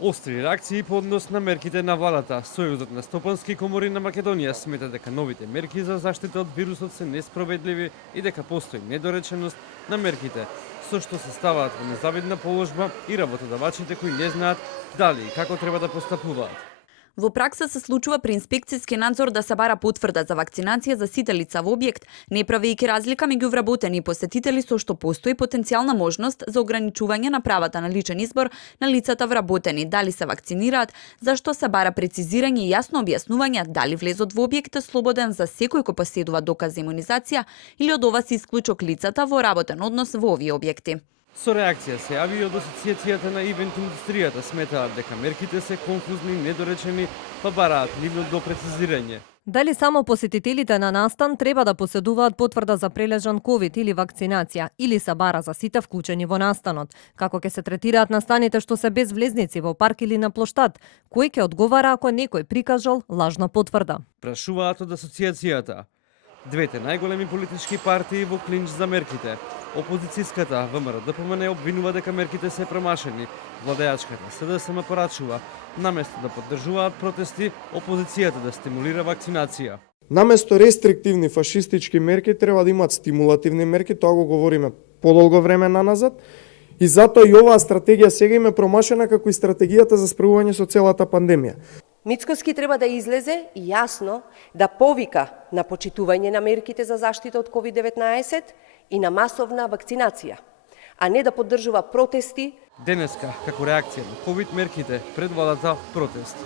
Остри реакции по однос на мерките на владата. Сојузот на стопански комори на Македонија смета дека новите мерки за заштита од вирусот се несправедливи и дека постои недореченост на мерките, со што се ставаат во незавидна положба и работодавачите кои не знаат дали и како треба да постапуваат. Во пракса се случува при инспекцијски надзор да се бара потврда за вакцинација за сите лица во објект, не правејќи разлика меѓу вработени и посетители, со што постои потенцијална можност за ограничување на правата на личен избор на лицата вработени дали се вакцинираат, за што се бара прецизирање и јасно објаснување дали влезот во објект е слободен за секој кој поседува доказ за имунизација или од ова се исклучок лицата во работен однос во овие објекти. Со реакција се јави од Асоциацијата на ивент индустријата, сметаат дека мерките се конфузни и недоречени, па бараат нивно до прецизирање. Дали само посетителите на настан треба да поседуваат потврда за прележан ковид или вакцинација, или се бара за сите вклучени во настанот? Како ќе се третираат настаните што се без влезници во парк или на плоштад? Кој ќе одговара ако некој прикажал лажна потврда? Прашуваат од Асоциацијата. Двете најголеми политички партии во клинч за мерките. Опозицијската ВМРО-ДПМН обвинува дека мерките се промашени. Владеачката СДСМ порачува, наместо да поддржуваат протести, опозицијата да стимулира вакцинација. Наместо рестриктивни фашистички мерки треба да имаат стимулативни мерки, тоа го говориме подолго време наназад. И затоа и оваа стратегија сега им е промашена како и стратегијата за справување со целата пандемија. Мицкоски треба да излезе и јасно да повика на почитување на мерките за заштита од COVID-19 и на масовна вакцинација, а не да поддржува протести. Денеска, како реакција на COVID мерките, пред владата протест.